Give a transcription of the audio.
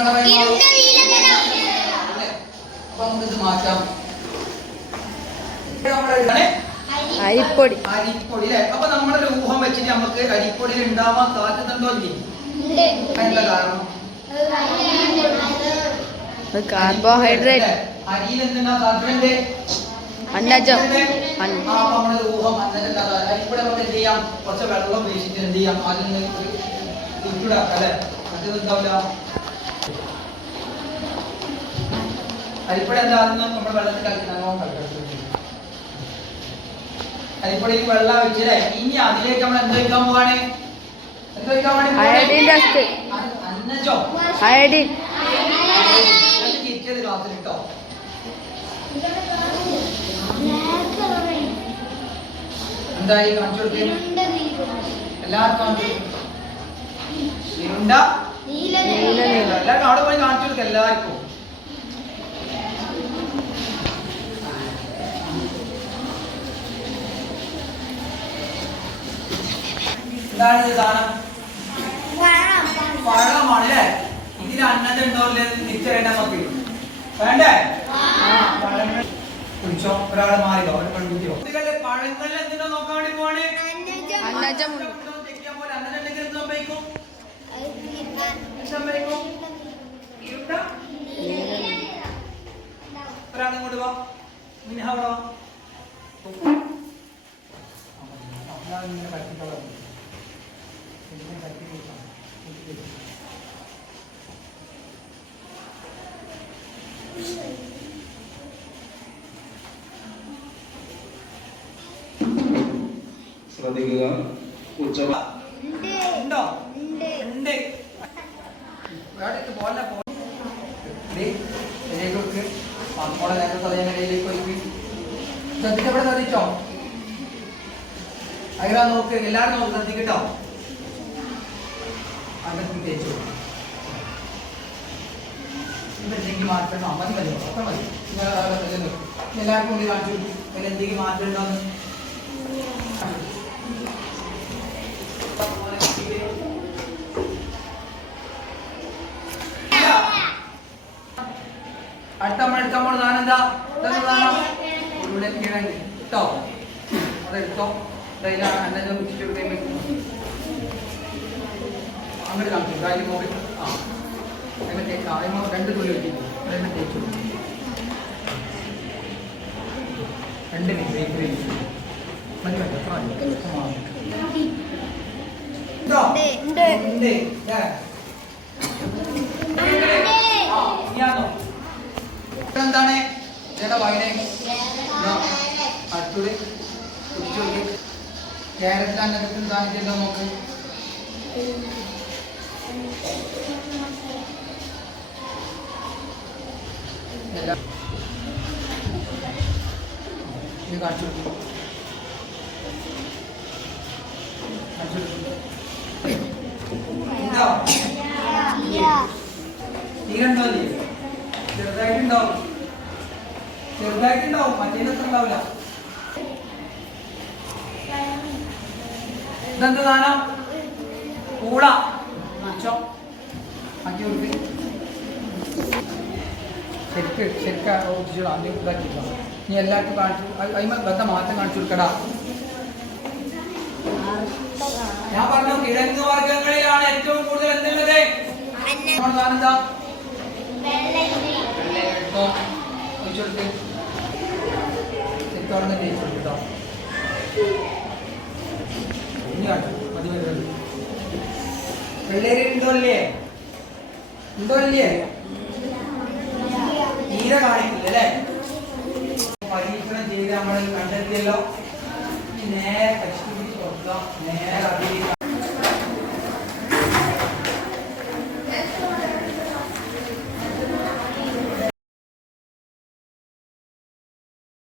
കളറായി അപ്പൊ നമുക്കിത് മാറ്റാം. അരിപ്പൊടി അരിപ്പൊടി അല്ലേ? അപ്പൊ നമ്മളൊരു ഊഹം വെച്ചിട്ട് നമുക്ക് അരിപ്പൊടിയിൽ ഉണ്ടാവാൻ സാധ്യതയുണ്ടോ ഇല്ലേ? എന്താ കാരണം? കാർബോഹൈഡ്രേറ്റ്. അരിയിൽ എന്തുണ്ടാ സാധ്യതയുണ്ട്? അന്നജം. നമ്മളൊരു ഊഹം അരിപ്പൊടി നമുക്ക് എന്ത് ചെയ്യാം? കുറച്ച് വെള്ളം ഉപയോഗിച്ചിട്ട് എന്ത് ചെയ്യാം? അതിൽ ലിക്വിഡ് ആക്കാം അല്ലെ? മറ്റേതുണ്ടാവില്ല. അരിപ്പൊടി എന്താണെന്ന് നമ്മുടെ വെള്ളത്തിൽ കളിക്കുന്ന അരിപ്പൊടിയിൽ വെള്ളം വെച്ചില്ലേ? ഇനി അതിലേക്ക് നമ്മൾ എന്ത് വയ്ക്കാൻ പോവാണ്? അന്നജോ അയഡിൻ കിറ്റിയത് ക്ലാസ്സിൽ കിട്ടോ? എന്തായി കാണിച്ചു കൊടുത്തേ? എല്ലാവർക്കും ഇരുണ്ട എല്ലാവർക്കും അവിടെ പോയി കാണിച്ചു കൊടുക്ക. എല്ലാവർക്കും എന്താണ് ഇത് സാധനം? പഴമാണ് അല്ലേ? ഇതിൽ അന്നജം ഉണ്ടോ ഇല്ലേ തിരിച്ചറിയേണ്ട നമുക്ക് വേണ്ടേ? കുടിച്ചോ. ഒരാള് മാറിയോ? കുട്ടികളെ പഴങ്ങളിൽ എന്തിനോ നോക്കാൻ വേണ്ടി പോവാണ്. അന്നജം ഒരാളിങ്ങോട്ട് പോ. മിൻഹ അവിടെ ശ്രദ്ധിക്കുക. ഉണ്ടോ? ഉണ്ട്. ശ്രദ്ധിച്ചവിടെ ശ്രദ്ധിച്ചോ? അയറാ നോക്ക്. എല്ലാരും നോക്ക്. ശ്രദ്ധിക്കട്ടോ. അകത്ത് തേച്ചു എന്തെങ്കിലും മാറ്റണോ? മതി മതി ഒക്കെ മതി. എല്ലാവർക്കും കൂടി കാണിച്ചു അതിൽ എന്തെങ്കിലും മാറ്റം ഉണ്ടോന്ന്. അടുത്ത നമ്മൾ എടുക്കാൻ പോണ സാധനം എന്താ? കേട്ടോ? അതെടുത്തോ. അന്നജം അങ്ങോട്ട് കാണിച്ചു. അതിൽ നോക്കി രണ്ട് തുള്ളി വെച്ചിട്ട് തേച്ചു. 2 മിനിറ്റ് മതി. എന്താണ് ചേട്ടാ വായന? അടുത്തത് കുടിച്ചോക്കി. ക്യാരറ്റ് അന്നജത്തിൽ കാണിച്ചല്ലോ നോക്ക്. ഇത് കാണിച്ചു തീരണ്ടോ? ചെറുതായിട്ടുണ്ടാവും. ചെറുതായിട്ടുണ്ടാവും. മറ്റേതൊക്കെ ഉണ്ടാവില്ല. ഇതെന്ത് സാധനം? പൂള. കുടിച്ചോ. ആക്കി കൊടുത്ത് ശരിക്കും ഓടിച്ചോളാം. അതിൻ്റെ ഇതാക്കിട്ടോ. നീ എല്ലാവർക്കും കാണിച്ചു. അതിന് ബന്ധ മാറ്റം കാണിച്ചു കൊടുക്കടാ. ഞാൻ പറഞ്ഞു കിഴങ്ങ് വർഗങ്ങളിലാണ് ഏറ്റവും കൂടുതൽ എന്തുള്ളത്? സാധനം എന്താ? എടുത്തോ. ഒഴിച്ചു കൊടുത്ത് ശരിക്കും അവിടെ നിന്ന് തേച്ചു കൊടുട്ടോ. ഇനി കാണിച്ചു. മതി വരുന്നത്. വെള്ളേരി ഉണ്ടോ ഇല്ലേ? ഉണ്ടോ ഇല്ലേ? തീരെ കാണിക്കില്ല അല്ലേ? പരീക്ഷണം ചെയ്ത് നമ്മൾ കണ്ടെത്തിയല്ലോ. നേരെ ടെക്സ്റ്റ് ബുക്ക് കൊടുക്കാം. നേരെ അതിലേക്ക്